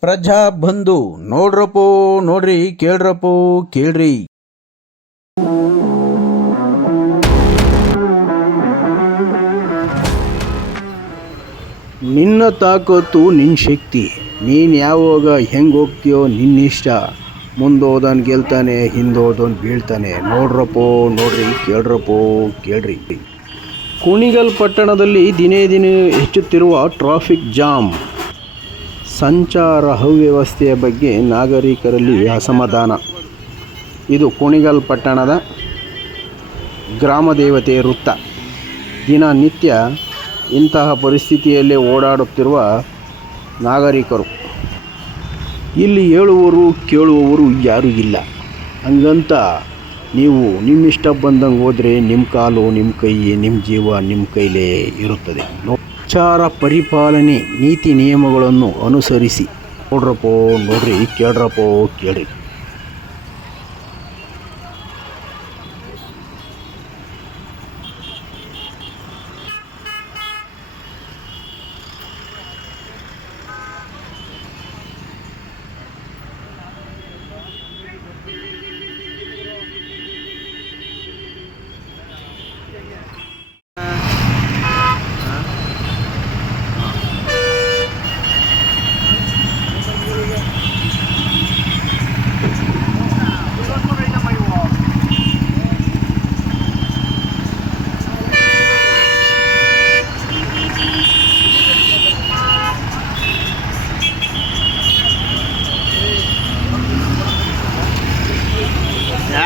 ಪ್ರಜಾ ಬಂಧು, ನೋಡ್ರಪ್ಪೋ, ನೋಡ್ರಿ, ಕೇಳ್ರಪ್ಪೋ, ಕೇಳ್ರಿ. ನಿನ್ನ ತಾಕತ್ತು ನಿನ್ನ ಶಕ್ತಿ. ನೀನು ಯಾವಾಗ ಹೆಂಗೆ ಹೋಗ್ತೀಯೋ ನಿನ್ನಿಷ್ಟ. ಮುಂದೋದನ್ ಗೆಲ್ತಾನೆ, ಹಿಂದೋದನ್ ಬೀಳ್ತಾನೆ. ನೋಡ್ರಪ್ಪೋ, ನೋಡ್ರಿ, ಕೇಳ್ರಪ್ಪೋ, ಕೇಳ್ರಿ. ಕುಣಿಗಲ್ ಪಟ್ಟಣದಲ್ಲಿ ದಿನೇ ದಿನೇ ಹೆಚ್ಚುತ್ತಿರುವ ಟ್ರಾಫಿಕ್ ಜಾಮ್ ಸಂಚಾರ ಅವ್ಯವಸ್ಥೆಯ ಬಗ್ಗೆ ನಾಗರಿಕರಲ್ಲಿ ಅಸಮಾಧಾನ. ಇದು ಕುಣಿಗಲ್ ಪಟ್ಟಣದ ಗ್ರಾಮ ದೇವತೆ ವೃತ್ತ ದಿನನಿತ್ಯ ಇಂತಹ ಪರಿಸ್ಥಿತಿಯಲ್ಲೇ ಓಡಾಡುತ್ತಿರುವ ನಾಗರಿಕರು. ಇಲ್ಲಿ ಹೇಳುವವರು ಕೇಳುವವರು ಯಾರೂ ಇಲ್ಲ. ಹಂಗಂತ ನೀವು ನಿಮ್ಮಿಷ್ಟ ಬಂದಂಗೆ ಹೋದರೆ ನಿಮ್ಮ ಕಾಲು ನಿಮ್ಮ ಕೈ ನಿಮ್ಮ ಜೀವ ನಿಮ್ಮ ಕೈಲೇ ಇರುತ್ತದೆ. ಸಂಚಾರ ಪರಿಪಾಲನೆ ನೀತಿ ನಿಯಮಗಳನ್ನು ಅನುಸರಿಸಿ. ನೋಡ್ರಪ್ಪೋ ನೋಡ್ರಿ ಕೇಳ್ರಪ್ಪೋ ಕೇಳ್ರಿ.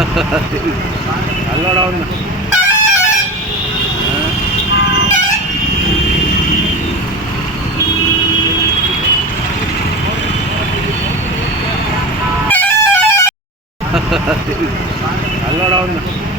allora una allora